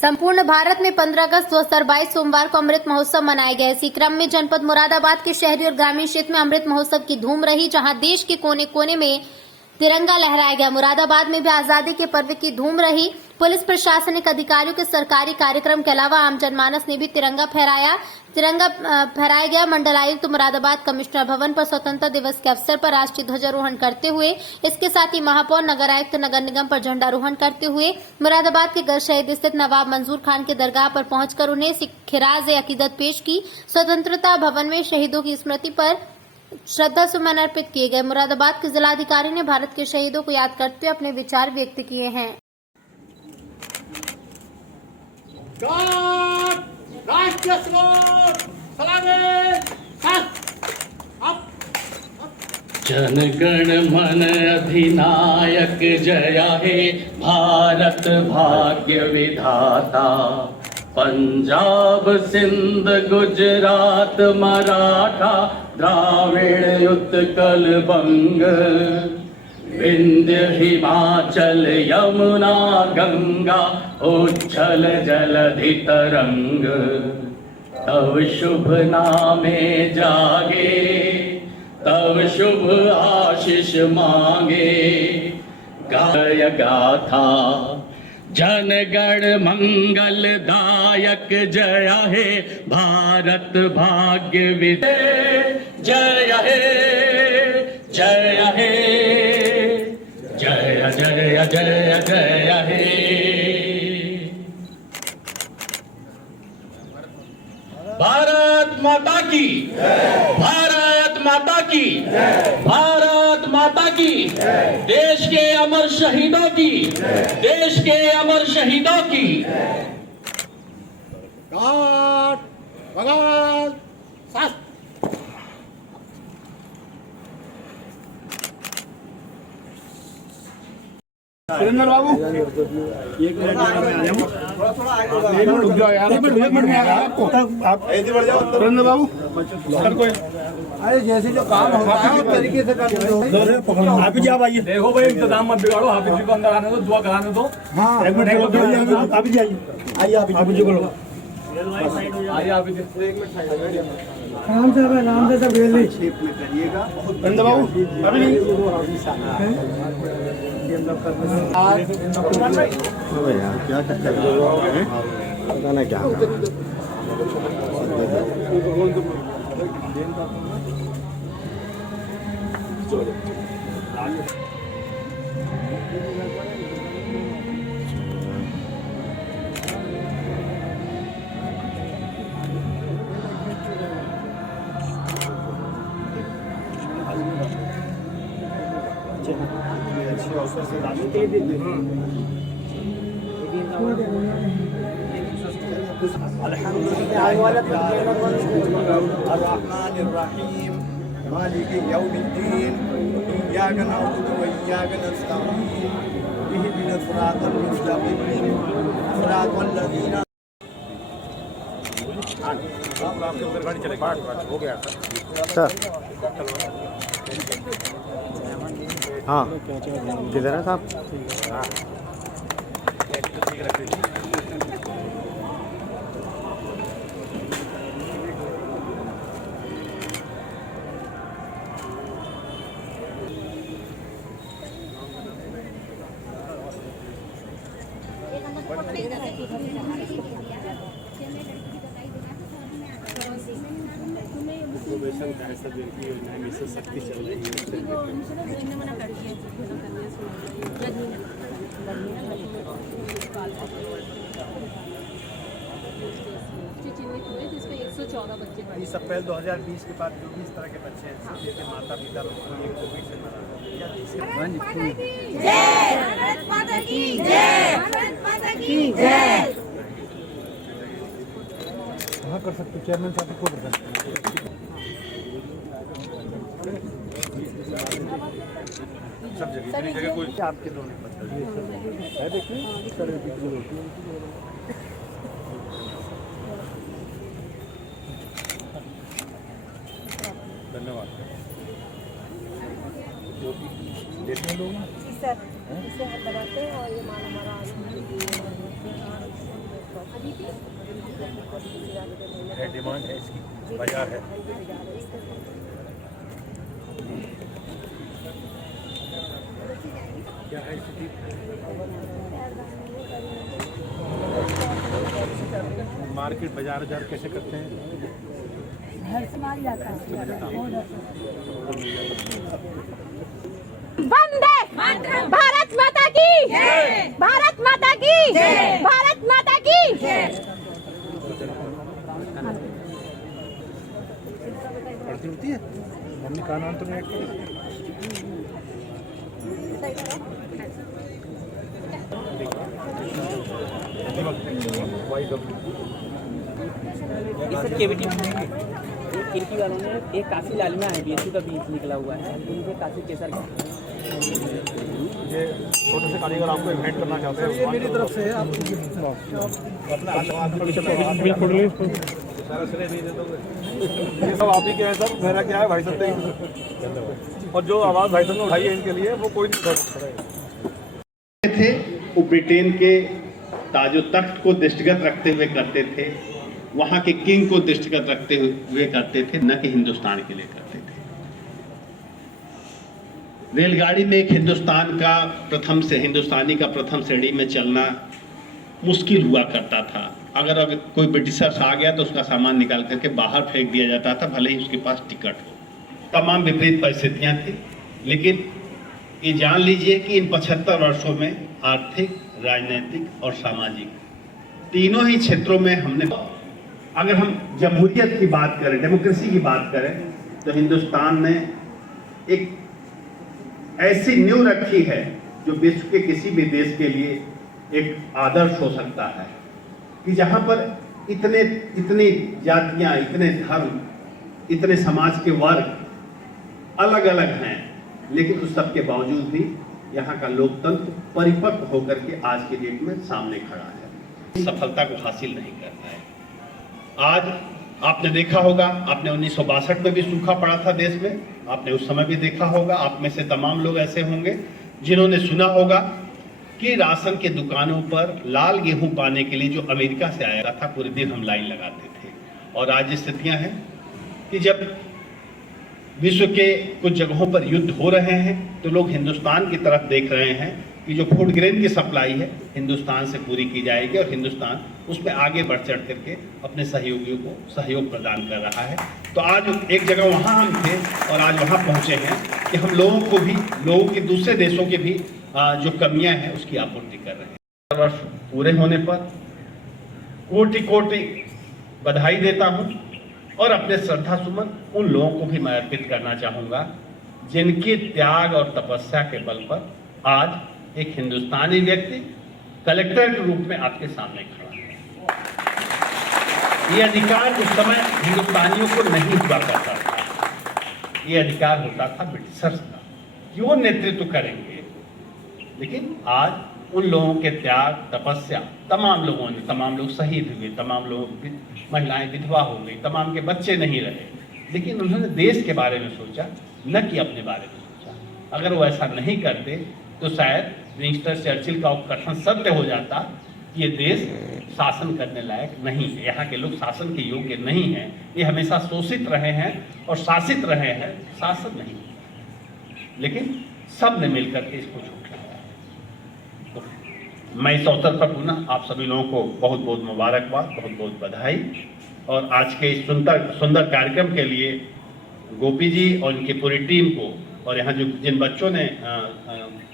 संपूर्ण भारत में 15 अगस्त 2022 सोमवार को अमृत महोत्सव मनाया गया। इसी क्रम में जनपद मुरादाबाद के शहरी और ग्रामीण क्षेत्र में अमृत महोत्सव की धूम रही, जहां देश के कोने कोने में तिरंगा लहराया गया। मुरादाबाद में भी आजादी के पर्व की धूम रही। पुलिस प्रशासनिक अधिकारियों के सरकारी कार्यक्रम के अलावा आम जनमानस ने भी तिरंगा फहराया गया। मंडलायुक्त मुरादाबाद कमिश्नर भवन पर स्वतंत्रता दिवस के अवसर पर राष्ट्रीय ध्वजारोहण करते हुए, इसके साथ ही महापौर, नगर आयुक्त, नगर निगम पर झंडारोहण करते हुए मुरादाबाद के गढ़ शहीद स्थित नवाब मंजूर खान के दरगाह पर पहुंचकर उन्हें खिराज अकीदत पेश की। स्वतंत्रता भवन में शहीदों की स्मृति पर श्रद्धा सुमन अर्पित किए गए। मुरादाबाद के जिलाधिकारी ने भारत के शहीदों को याद करते हुए अपने विचार व्यक्त किए हैं। जन गण मन अधिनायक जय हे भारत भाग्य विधाता। पंजाब सिंध गुजरात मराठा द्राविड़ उत्कल बंग, विंध्य हिमाचल यमुना गंगा उच्छल जलधि तरंग। तव शुभ नामे जागे, तव शुभ आशीष मांगे। गाय गाथा जन गण मंगल दायक जय हे भारत भाग्य विधाता। जय हे जय हे जय जय जय जय हे। भारत माता की, भारत माता की, भारत माता की। देश के अमर शहीदों की, देश के अमर शहीदों की। सुरेंद्र बाबू, एक मिनट रुक जाओ यार, एक मिनट में आ रहा है आपको। आप बढ़ जाओ सुरेंद्र बाबू, सर कोई अरे जैसे जो काम होता है उस तरीके से कर दो। आप ही आप आइए। देखो भाई, इंतजाम मत बिगाड़ो, हाफिज जी को अंदर आने दो, दुआ कराने दो। हाँ एक मिनट आप ही आइए, आइए आप जी को आइए, आप आराम से, आराम से सब खेल शेप में करिएगा। सुरेंद्र बाबू अभी नहीं क्या बताना क्या अच्छे अवसर से अर्रहमानिर्रहीम मालिकी यौमिद्दीन इय्याक नअबुदु व इय्याक नस्तईन इहदिनस सिरातल मुस्तकीम सिरातल लज़ीना। आपके उधर गाड़ी चलेगी, हो गया सर। हाँ किधर है साहब? हाँ योजना मिशन शक्ति चल रही जिसमें 114 बच्चे पढ़े। 20 अप्रैल 2020 के बाद जो भी इस तरह के बच्चे हैं, सबके के माता पिता लोग कोविड से मरा कहाँ कर सकते चेयरमैन साहब को कर सकते सब जगह कोई आपके दोनों है। देखिए धन्यवाद। देखने लोग सर इसे हम बनाते हैं और ये माल हमारा डिमांड है इसकी, बाजार है। क्या है स्थिति? मार्केट बाजार कैसे करते हैं? घर से माल जाता है। वंदे भारत माता की, भारत माता की, भारत माता की। पढ़ती होती है मम्मी का नाम तो नहीं है? इस केविटी खिड़की वालों ने एक काशी लाल में IBSC का बीज निकला हुआ है, इनके काशी केसर का। ये छोटे से कारीगर आपको इन्वाइट करना चाहते हैं, ये मेरी तरफ से है। आप सारा श्रेय नहीं दे दोगे, ये सब आप ही के हैं सर, मेरा क्या है भाई साहब ने। और जो आवाज़ भाई साहब ने उठाई है इनके लिए वो कोई नहीं कर सकता थे। वो ब्रिटेन के ताजो तख्त को दृष्टिगत रखते हुए करते थे, वहाँ के किंग को दृष्टिगत रखते हुए करते थे, न कि हिंदुस्तान के लिए करते थे। रेलगाड़ी में एक हिंदुस्तानी का प्रथम श्रेणी में चलना मुश्किल हुआ करता था। अगर कोई ब्रिटिशर्स आ गया तो उसका सामान निकाल करके बाहर फेंक दिया जाता था, भले ही उसके पास टिकट हो। तमाम विपरीत परिस्थितियां थी, लेकिन ये जान लीजिए कि इन 75 वर्षों में आर्थिक, राजनीतिक और सामाजिक तीनों ही क्षेत्रों में हमने, अगर हम जमहूरियत की बात करें, डेमोक्रेसी की बात करें, तो हिंदुस्तान ने एक ऐसी नींव रखी है जो विश्व के किसी भी देश के लिए एक आदर्श हो सकता है, कि जहां पर इतनी जातियां, इतने धर्म, इतने समाज के वर्ग अलग अलग हैं, लेकिन उस सब के बावजूद भी यहाँ का लोकतंत्र परिपक्व होकर के आज के डेट में सामने खड़ा है, सफलता को हासिल नहीं कर रहा है। आज आपने देखा होगा, आपने 1962 में भी सूखा पड़ा था देश में, आपने उस समय भी देखा होगा, आप में से तमाम लोग ऐसे होंगे जिन्होंने सुना होगा कि राशन के दुकानों पर लाल गेहूं पाने के लिए जो अमेरिका से आया था, पूरे दिन हम लाइन लगाते थे। और आज स्थितियां हैं कि जब विश्व के कुछ जगहों पर युद्ध हो रहे हैं तो लोग हिंदुस्तान की तरफ देख रहे हैं कि जो फूड ग्रेन की सप्लाई है हिंदुस्तान से पूरी की जाएगी, और हिंदुस्तान उसमें आगे बढ़ चढ़ करके अपने सहयोगियों को सहयोग प्रदान कर रहा है। तो आज एक जगह वहाँ हम थे और आज वहाँ पहुँचे हैं कि हम लोगों के दूसरे देशों के भी जो कमियाँ हैं उसकी आपूर्ति कर रहे हैं। वर्ष पूरे होने पर कोटि कोटि बधाई देता हूँ और अपने श्रद्धा सुमन उन लोगों को भी मैं अर्पित करना चाहूँगा जिनके त्याग और तपस्या के बल पर आज एक हिंदुस्तानी व्यक्ति कलेक्टर के रूप में आपके सामने खड़ा है। ये अधिकार उस समय हिंदुस्तानियों को नहीं हुआ करता था, ये अधिकार होता था ब्रिटिशर्स का कि वो नेतृत्व करेंगे। लेकिन आज उन लोगों के त्याग, तपस्या, तमाम लोग शहीद हुए, तमाम लोग, महिलाएं विधवा हो गई, तमाम के बच्चे नहीं रहे, लेकिन उन्होंने देश के बारे में सोचा, न कि अपने बारे में सोचा। अगर वो ऐसा नहीं करते तो शायद विंस्टन चर्चिल का कथन सत्य हो जाता कि ये देश शासन करने लायक नहीं है, यहाँ के लोग शासन के योग्य नहीं हैं, ये हमेशा शोषित रहे हैं और शासित रहे हैं, शासन नहीं। लेकिन सब ने मिलकर के इसको झुकाया। तो मैं इस अवसर पर पुनः आप सभी लोगों को बहुत बहुत मुबारकबाद, बहुत बहुत बधाई। और आज के इस सुंदर कार्यक्रम के लिए गोपी जी और इनकी पूरी टीम को, और यहाँ जिन बच्चों ने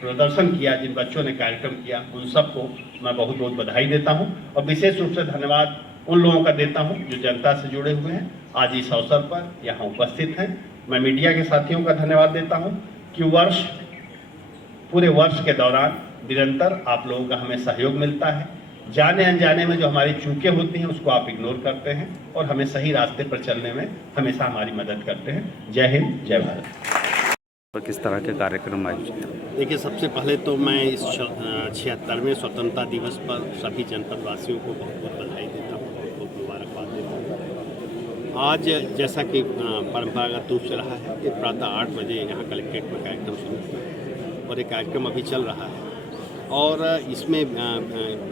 प्रदर्शन किया, जिन बच्चों ने कार्यक्रम किया, उन सबको मैं बहुत बहुत बधाई देता हूँ। और विशेष रूप से धन्यवाद उन लोगों का देता हूँ जो जनता से जुड़े हुए हैं, आज इस अवसर पर यहाँ उपस्थित हैं। मैं मीडिया के साथियों का धन्यवाद देता हूँ कि पूरे वर्ष के दौरान निरंतर आप लोगों का हमें सहयोग मिलता है। जाने अनजाने में जो हमारी चूकें होती हैं उसको आप इग्नोर करते हैं और हमें सही रास्ते पर चलने में हमेशा हमारी मदद करते हैं। जय हिंद, जय भारत। पर किस तरह के कार्यक्रम आयोजित? देखिए, सबसे पहले तो मैं इस 76वें स्वतंत्रता दिवस पर सभी जनपद वासियों को बहुत बहुत बधाई देता हूँ, बहुत बहुत मुबारकबाद देता हूँ। आज जैसा कि परंपरागत रूप से रहा है कि प्रातः 8 बजे यहाँ कलेक्ट्रेट में कार्यक्रम शुरू हुआ। और एक कार्यक्रम अभी चल रहा है और इसमें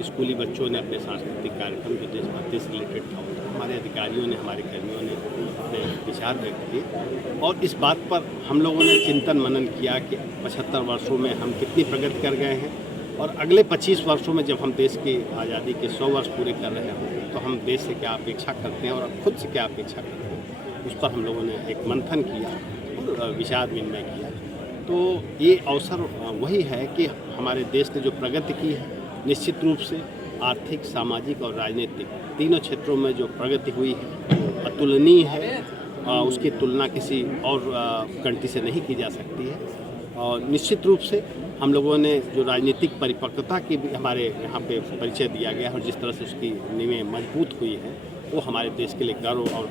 स्कूली बच्चों ने अपने सांस्कृतिक कार्यक्रम जो देशभक्ति से रिलेटेड था हमारे अधिकारियों ने हमारे कर्मियों ने अपने विचार व्यक्त किए और इस बात पर हम लोगों ने चिंतन मनन किया कि 75 वर्षों में हम कितनी प्रगति कर गए हैं और अगले 25 वर्षों में जब हम देश की आज़ादी के 100 वर्ष पूरे कर रहे होंगे तो हम देश से क्या अपेक्षा करते हैं और खुद से क्या अपेक्षा करते हैं, उस पर हम लोगों ने एक मंथन किया और विचार विनिमय किया। तो ये अवसर वही है कि हमारे देश ने जो प्रगति की है निश्चित रूप से आर्थिक, सामाजिक और राजनीतिक तीनों क्षेत्रों में जो प्रगति हुई है अतुलनीय है। उसकी तुलना किसी और कंट्री से नहीं की जा सकती है और निश्चित रूप से हम लोगों ने जो राजनीतिक परिपक्वता की भी हमारे यहाँ पे परिचय दिया गया है और जिस तरह से उसकी नींवें मजबूत हुई है वो हमारे देश के लिए गर्व और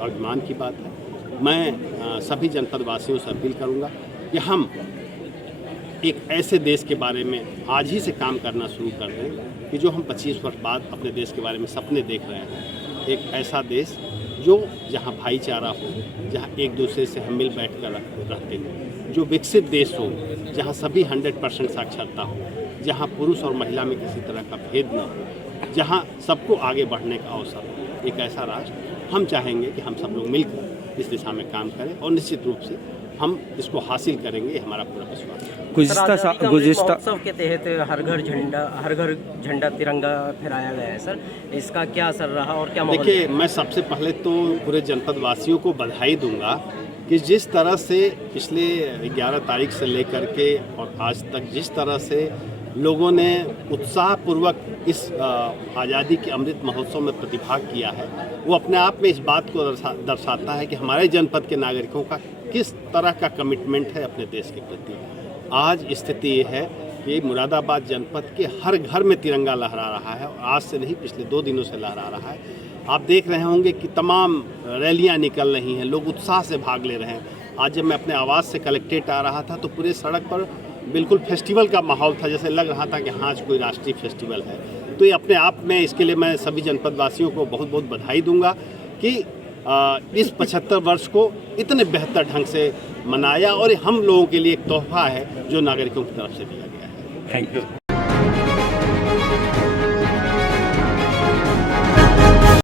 अभिमान की बात है। मैं सभी जनपद वासियों से अपील करूँगा कि हम एक ऐसे देश के बारे में आज ही से काम करना शुरू कर दें कि जो हम 25 वर्ष बाद अपने देश के बारे में सपने देख रहे हैं। एक ऐसा देश जो जहाँ भाईचारा हो, जहाँ एक दूसरे से हम मिल बैठ कर रहते हो, जो विकसित देश हो, जहाँ सभी 100% साक्षरता हो, जहाँ पुरुष और महिला में किसी तरह का भेद न हो, जहाँ सबको आगे बढ़ने का अवसर हो। एक ऐसा राष्ट्र हम चाहेंगे कि हम सब लोग मिलकर इस दिशा में काम करें और निश्चित रूप से हम इसको हासिल करेंगे, ये हमारा पूरा विश्वास है। महोत्सव के तहत हर घर झंडा तिरंगा फहराया गया है सर, इसका क्या असर रहा और क्या माहौल? देखिए, मैं सबसे पहले तो पूरे जनपद वासियों को बधाई दूंगा कि जिस तरह से पिछले 11 तारीख से लेकर के और आज तक जिस तरह से लोगों ने उत्साहपूर्वक इस आज़ादी के अमृत महोत्सव में प्रतिभाग किया है, वो अपने आप में इस बात को दर्शाता है कि हमारे जनपद के नागरिकों का किस तरह का कमिटमेंट है अपने देश के प्रति। आज स्थिति ये है कि मुरादाबाद जनपद के हर घर में तिरंगा लहरा रहा है और आज से नहीं, पिछले 2 दिनों से लहरा रहा है। आप देख रहे होंगे कि तमाम रैलियां निकल रही हैं, लोग उत्साह से भाग ले रहे हैं। आज जब मैं अपने आवास से कलेक्ट्रेट आ रहा था तो पूरे सड़क पर बिल्कुल फेस्टिवल का माहौल था, जैसे लग रहा था कि हाँ आज कोई राष्ट्रीय फेस्टिवल है। तो ये अपने आप में, इसके लिए मैं सभी जनपद वासियों को बहुत बहुत बधाई दूंगा कि इस 75 वर्ष को इतने बेहतर ढंग से मनाया और हम लोगों के लिए एक तोहफा है जो नागरिकों की तरफ से दिया गया है। Thank you.